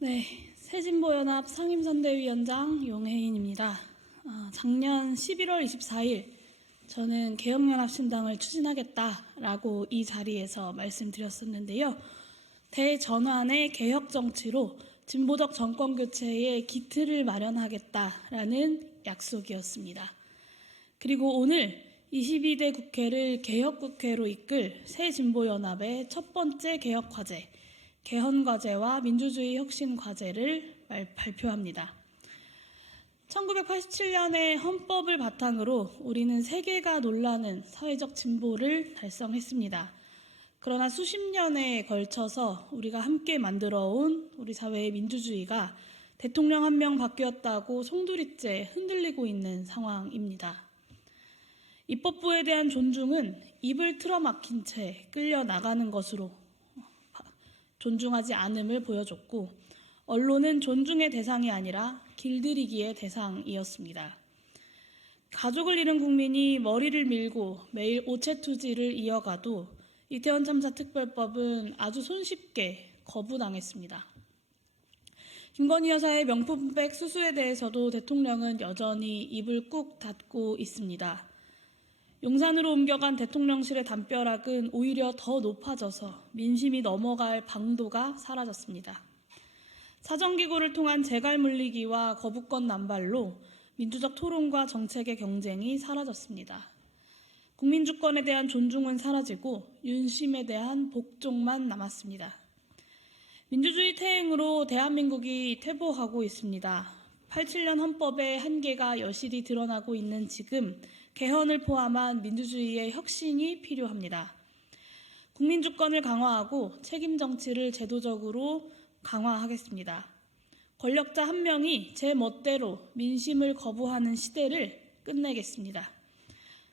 네, 새진보연합 상임선대위원장 용혜인입니다. 작년 11월 24일 저는 개혁연합신당을 추진하겠다라고 이 자리에서 말씀드렸었는데요. 대전환의 개혁정치로 진보적 정권교체의 기틀을 마련하겠다라는 약속이었습니다. 그리고 오늘 22대 국회를 개혁국회로 이끌 새진보연합의 첫 번째 개혁과제, 개헌과제와 민주주의 혁신과제를 발표합니다. 1987년의 헌법을 바탕으로 우리는 세계가 놀라는 사회적 진보를 달성했습니다. 그러나 수십 년에 걸쳐서 우리가 함께 만들어온 우리 사회의 민주주의가 대통령 한 명 바뀌었다고 송두리째 흔들리고 있는 상황입니다. 입법부에 대한 존중은 입을 틀어막힌 채 끌려나가는 것으로 존중하지 않음을 보여줬고, 언론은 존중의 대상이 아니라 길들이기의 대상이었습니다. 가족을 잃은 국민이 머리를 밀고 매일 오체투지를 이어가도 이태원 참사 특별법은 아주 손쉽게 거부당했습니다. 김건희 여사의 명품백 수수에 대해서도 대통령은 여전히 입을 꾹 닫고 있습니다. 용산으로 옮겨간 대통령실의 담벼락은 오히려 더 높아져서 민심이 넘어갈 방도가 사라졌습니다. 사정기구를 통한 재갈 물리기와 거부권 남발로 민주적 토론과 정책의 경쟁이 사라졌습니다. 국민 주권에 대한 존중은 사라지고 윤심에 대한 복종만 남았습니다. 민주주의 퇴행으로 대한민국이 퇴보하고 있습니다. 87년 헌법의 한계가 여실히 드러나고 있는 지금 개헌을 포함한 민주주의의 혁신이 필요합니다. 국민 주권을 강화하고 책임 정치를 제도적으로 강화하겠습니다. 권력자 한 명이 제 멋대로 민심을 거부하는 시대를 끝내겠습니다.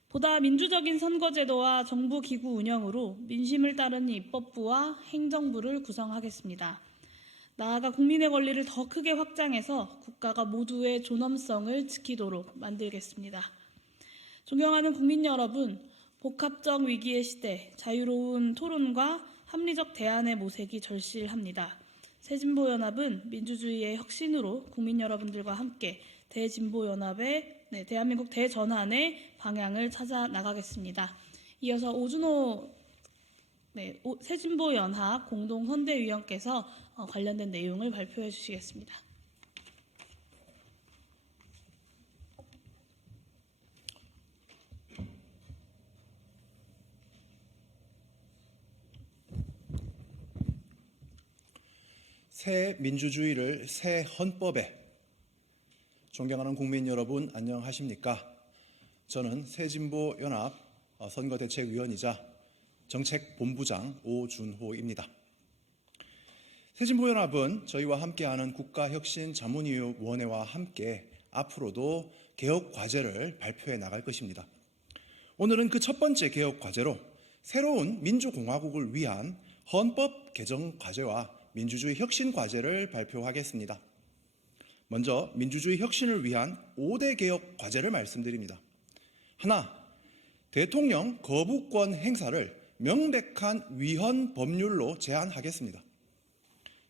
보다 민주적인 선거제도와 정부 기구 운영으로 민심을 따르는 입법부와 행정부를 구성하겠습니다. 나아가 국민의 권리를 더 크게 확장해서 국가가 모두의 존엄성을 지키도록 만들겠습니다. 존경하는 국민 여러분, 복합적 위기의 시대, 자유로운 토론과 합리적 대안의 모색이 절실합니다. 새진보연합은 민주주의의 혁신으로 국민 여러분들과 함께 대진보연합의 대한민국 대전환의 방향을 찾아 나가겠습니다. 이어서 오준호 새진보연합 공동선대위원께서 관련된 내용을 발표해 주시겠습니다. 새 민주주의를 새 헌법에. 존경하는 국민 여러분, 안녕하십니까? 저는 새진보연합 선거대책위원이자 정책본부장 오준호입니다. 새진보연합은 저희와 함께하는 국가혁신자문위원회와 함께 앞으로도 개혁과제를 발표해 나갈 것입니다. 오늘은 그 첫 번째 개혁과제로 새로운 민주공화국을 위한 헌법 개정과제와 민주주의 혁신과제를 발표하겠습니다. 먼저 민주주의 혁신을 위한 5대 개혁과제를 말씀드립니다. 하나, 대통령 거부권 행사를 명백한 위헌 법률로 제한하겠습니다.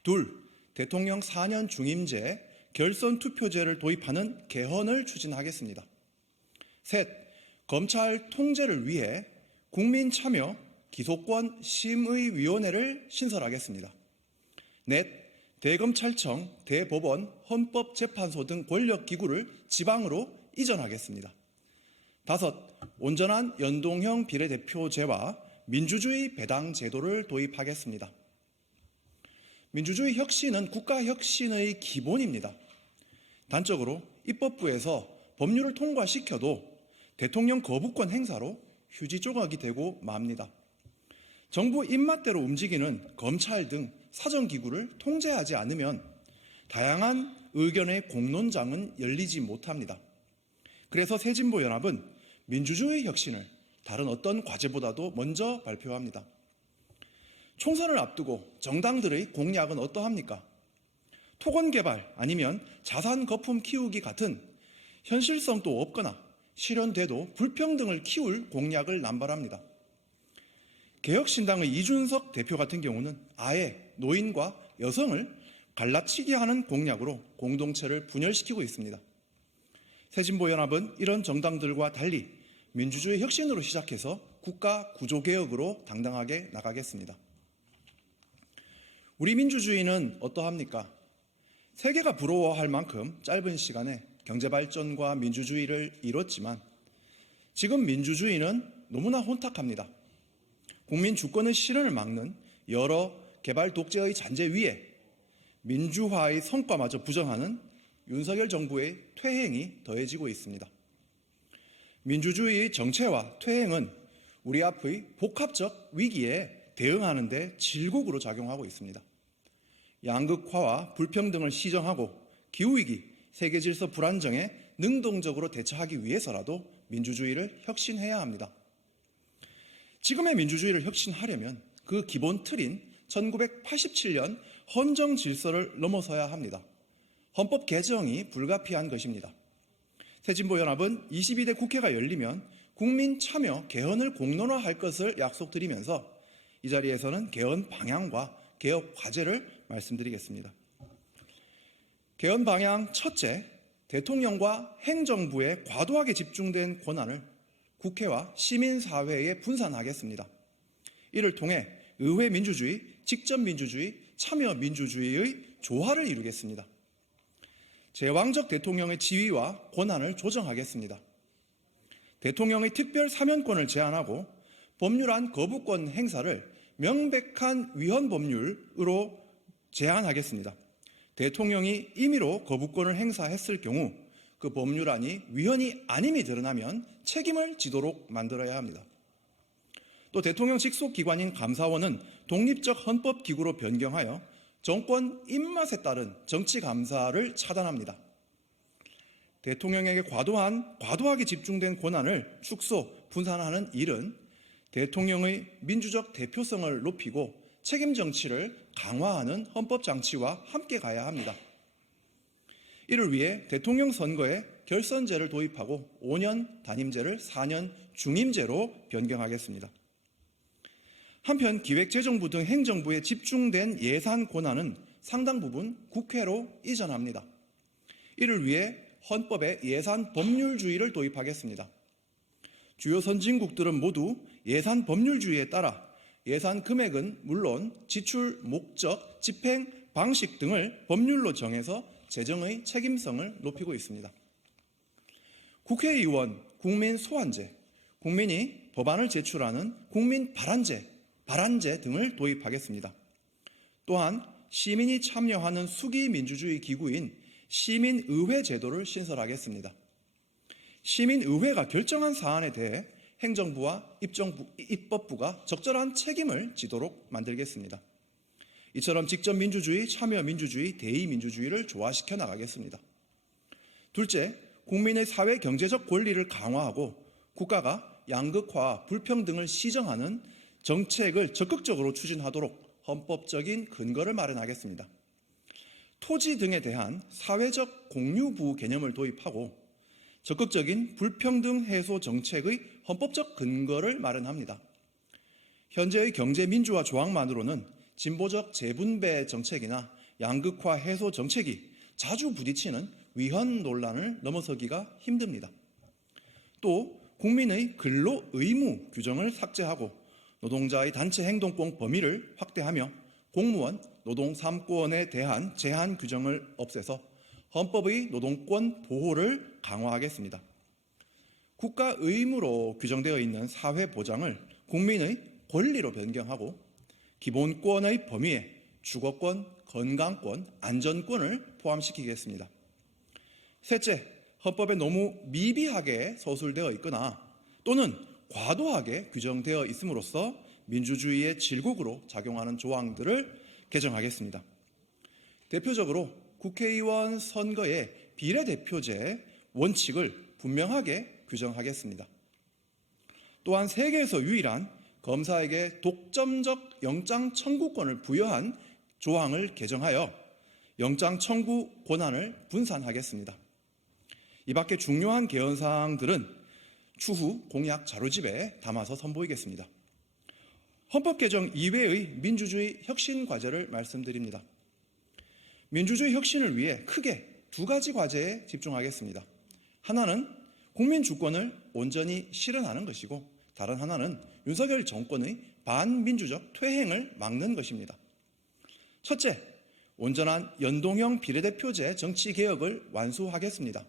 둘, 대통령 4년 중임제, 결선 투표제를 도입하는 개헌을 추진하겠습니다. 셋, 검찰 통제를 위해 국민 참여 기소권 심의위원회를 신설하겠습니다. 넷, 대검찰청, 대법원, 헌법재판소 등 권력기구를 지방으로 이전하겠습니다. 다섯, 온전한 연동형 비례대표제와 민주주의 배당 제도를 도입하겠습니다. 민주주의 혁신은 국가혁신의 기본입니다. 단적으로 입법부에서 법률을 통과시켜도 대통령 거부권 행사로 휴지 조각이 되고 맙니다. 정부 입맛대로 움직이는 검찰 등 사정기구를 통제하지 않으면 다양한 의견의 공론장은 열리지 못합니다. 그래서 새진보연합은 민주주의 혁신을 다른 어떤 과제보다도 먼저 발표합니다. 총선을 앞두고 정당들의 공약은 어떠합니까? 토건 개발 아니면 자산 거품 키우기 같은 현실성도 없거나 실현돼도 불평등을 키울 공약을 남발합니다. 개혁신당의 이준석 대표 같은 경우는 아예 노인과 여성을 갈라치기 하는 공약으로 공동체를 분열시키고 있습니다. 새진보연합은 이런 정당들과 달리 민주주의 혁신으로 시작해서 국가 구조개혁으로 당당하게 나가겠습니다. 우리 민주주의는 어떠합니까? 세계가 부러워할 만큼 짧은 시간에 경제발전과 민주주의를 이뤘지만 지금 민주주의는 너무나 혼탁합니다. 국민 주권의 실현을 막는 여러 개발 독재의 잔재 위에 민주화의 성과마저 부정하는 윤석열 정부의 퇴행이 더해지고 있습니다. 민주주의의 정체와 퇴행은 우리 앞의 복합적 위기에 대응하는 데 질곡으로 작용하고 있습니다. 양극화와 불평등을 시정하고 기후위기, 세계질서 불안정에 능동적으로 대처하기 위해서라도 민주주의를 혁신해야 합니다. 지금의 민주주의를 혁신하려면 그 기본 틀인 1987년 헌정 질서를 넘어서야 합니다. 헌법 개정이 불가피한 것입니다. 새진보연합은 22대 국회가 열리면 국민 참여 개헌을 공론화할 것을 약속드리면서 이 자리에서는 개헌 방향과 개혁 과제를 말씀드리겠습니다. 개헌 방향 첫째, 대통령과 행정부에 과도하게 집중된 권한을 국회와 시민사회에 분산하겠습니다. 이를 통해 의회 민주주의, 직접 민주주의, 참여 민주주의의 조화를 이루겠습니다. 제왕적 대통령의 지위와 권한을 조정하겠습니다. 대통령의 특별 사면권을 제한하고 법률안 거부권 행사를 명백한 위헌 법률로 제한하겠습니다. 대통령이 임의로 거부권을 행사했을 경우 그 법률안이 위헌이 아님이 드러나면 책임을 지도록 만들어야 합니다. 또 대통령 직속 기관인 감사원은 독립적 헌법기구로 변경하여 정권 입맛에 따른 정치 감사를 차단합니다. 대통령에게 과도하게 집중된 권한을 축소, 분산하는 일은 대통령의 민주적 대표성을 높이고 책임 정치를 강화하는 헌법 장치와 함께 가야 합니다. 이를 위해 대통령 선거에 결선제를 도입하고 5년 단임제를 4년 중임제로 변경하겠습니다. 한편 기획재정부 등 행정부에 집중된 예산 권한은 상당 부분 국회로 이전합니다. 이를 위해 헌법에 예산 법률주의를 도입하겠습니다. 주요 선진국들은 모두 예산 법률주의에 따라 예산 금액은 물론 지출 목적, 집행 방식 등을 법률로 정해서 재정의 책임성을 높이고 있습니다. 국회의원 국민 소환제, 국민이 법안을 제출하는 국민 발안제 등을 도입하겠습니다. 또한 시민이 참여하는 수기 민주주의 기구인 시민의회 제도를 신설하겠습니다. 시민의회가 결정한 사안에 대해 행정부와 입법부가 적절한 책임을 지도록 만들겠습니다. 이처럼 직접 민주주의, 참여 민주주의, 대의 민주주의를 조화시켜 나가겠습니다. 둘째, 국민의 사회 경제적 권리를 강화하고 국가가 양극화, 불평등을 시정하는 정책을 적극적으로 추진하도록 헌법적인 근거를 마련하겠습니다. 토지 등에 대한 사회적 공유부 개념을 도입하고 적극적인 불평등 해소 정책의 헌법적 근거를 마련합니다. 현재의 경제 민주화 조항만으로는 진보적 재분배 정책이나 양극화 해소 정책이 자주 부딪히는 위헌 논란을 넘어서기가 힘듭니다. 또 국민의 근로 의무 규정을 삭제하고 노동자의 단체 행동권 범위를 확대하며 공무원 노동 3권에 대한 제한 규정을 없애서 헌법의 노동권 보호를 강화하겠습니다. 국가 의무로 규정되어 있는 사회 보장을 국민의 권리로 변경하고 기본권의 범위에 주거권, 건강권, 안전권을 포함시키겠습니다. 셋째, 헌법에 너무 미비하게 서술되어 있거나 또는 과도하게 규정되어 있음으로써 민주주의의 질곡으로 작용하는 조항들을 개정하겠습니다. 대표적으로 국회의원 선거의 비례대표제 원칙을 분명하게 규정하겠습니다. 또한 세계에서 유일한 검사에게 독점적 영장 청구권을 부여한 조항을 개정하여 영장 청구 권한을 분산하겠습니다. 이 밖에 중요한 개헌 사항들은 추후 공약 자료집에 담아서 선보이겠습니다. 헌법 개정 이외의 민주주의 혁신 과제를 말씀드립니다. 민주주의 혁신을 위해 크게 두 가지 과제에 집중하겠습니다. 하나는 국민 주권을 온전히 실현하는 것이고, 다른 하나는 윤석열 정권의 반민주적 퇴행을 막는 것입니다. 첫째, 온전한 연동형 비례대표제 정치개혁을 완수하겠습니다.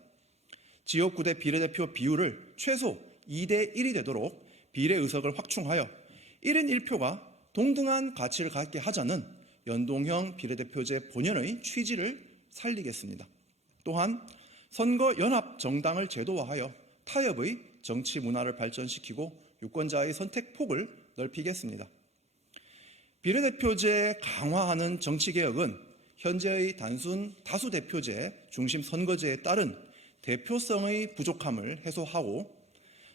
지역구대 비례대표 비율을 최소 2대1이 되도록 비례의석을 확충하여 1인 1표가 동등한 가치를 갖게 하자는 연동형 비례대표제 본연의 취지를 살리겠습니다. 또한 선거 연합 정당을 제도화하여 타협의 정치 문화를 발전시키고 유권자의 선택 폭을 넓히겠습니다. 비례대표제 강화하는 정치개혁은 현재의 단순 다수대표제 중심 선거제에 따른 대표성의 부족함을 해소하고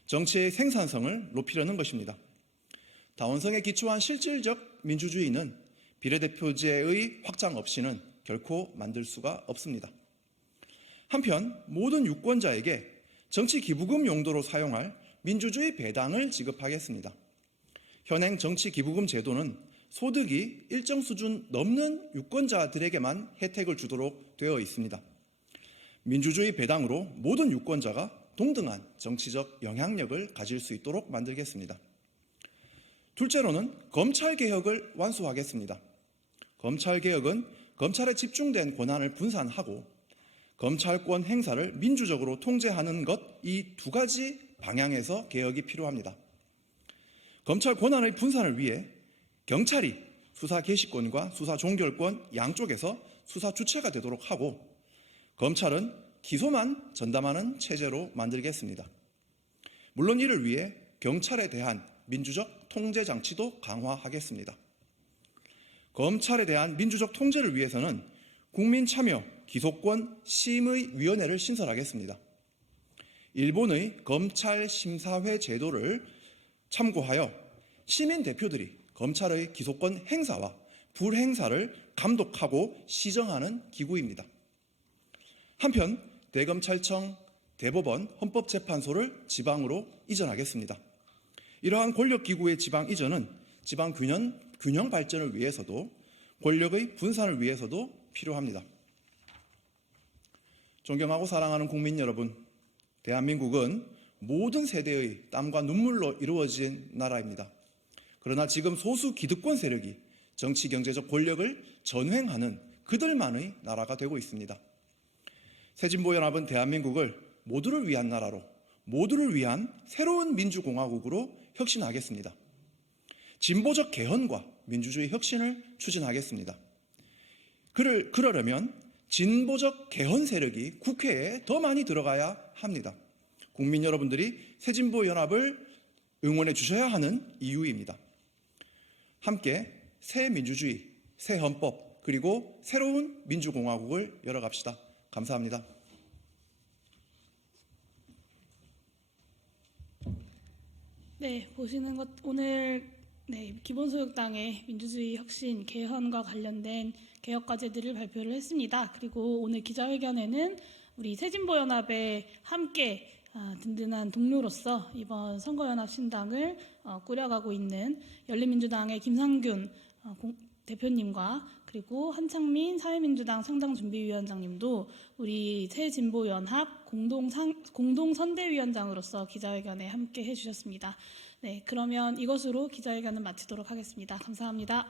정치의 생산성을 높이려는 것입니다. 다원성에 기초한 실질적 민주주의는 비례대표제의 확장 없이는 결코 만들 수가 없습니다. 한편 모든 유권자에게 정치기부금 용도로 사용할 민주주의 배당을 지급하겠습니다. 현행 정치기부금 제도는 소득이 일정 수준 넘는 유권자들에게만 혜택을 주도록 되어 있습니다. 민주주의 배당으로 모든 유권자가 동등한 정치적 영향력을 가질 수 있도록 만들겠습니다. 둘째로는 검찰개혁을 완수하겠습니다. 검찰개혁은 검찰에 집중된 권한을 분산하고 검찰권 행사를 민주적으로 통제하는 것, 이 두 가지 방향에서 개혁이 필요합니다. 검찰 권한의 분산을 위해 경찰이 수사 개시권과 수사 종결권 양쪽에서 수사 주체가 되도록 하고, 검찰은 기소만 전담하는 체제로 만들겠습니다. 물론 이를 위해 경찰에 대한 민주적 통제 장치도 강화하겠습니다. 검찰에 대한 민주적 통제를 위해서는 국민 참여 기소권 심의위원회를 신설하겠습니다. 일본의 검찰 심사회 제도를 참고하여 시민 대표들이 검찰의 기소권 행사와 불행사를 감독하고 시정하는 기구입니다. 한편 대검찰청, 대법원, 헌법재판소를 지방으로 이전하겠습니다. 이러한 권력기구의 지방 이전은 지방 균형 발전을 위해서도 권력의 분산을 위해서도 필요합니다. 존경하고 사랑하는 국민 여러분, 대한민국은 모든 세대의 땀과 눈물로 이루어진 나라입니다. 그러나 지금 소수 기득권 세력이 정치 경제적 권력을 전횡하는 그들만의 나라가 되고 있습니다. 새진보연합은 대한민국을 모두를 위한 나라로, 모두를 위한 새로운 민주공화국으로 혁신하겠습니다. 진보적 개헌과 민주주의 혁신을 추진하겠습니다. 그러려면 진보적 개헌 세력이 국회에 더 많이 들어가야 합니다. 국민 여러분들이 새진보연합을 응원해 주셔야 하는 이유입니다. 함께 새 민주주의, 새 헌법, 그리고 새로운 민주공화국을 열어갑시다. 감사합니다. 네, 보시는 것 오늘 기본소득당의 민주주의 혁신 개헌과 관련된 개혁 과제들을 발표를 했습니다. 그리고 오늘 기자회견에는 우리 새진보연합의 함께 든든한 동료로서 이번 선거연합 신당을 꾸려가고 있는 열린민주당의 김상균 대표님과 그리고 한창민 사회민주당 상당준비위원장님도 우리 새진보연합 공동선대위원장으로서 기자회견에 함께 해주셨습니다. 네, 그러면 이것으로 기자회견을 마치도록 하겠습니다. 감사합니다.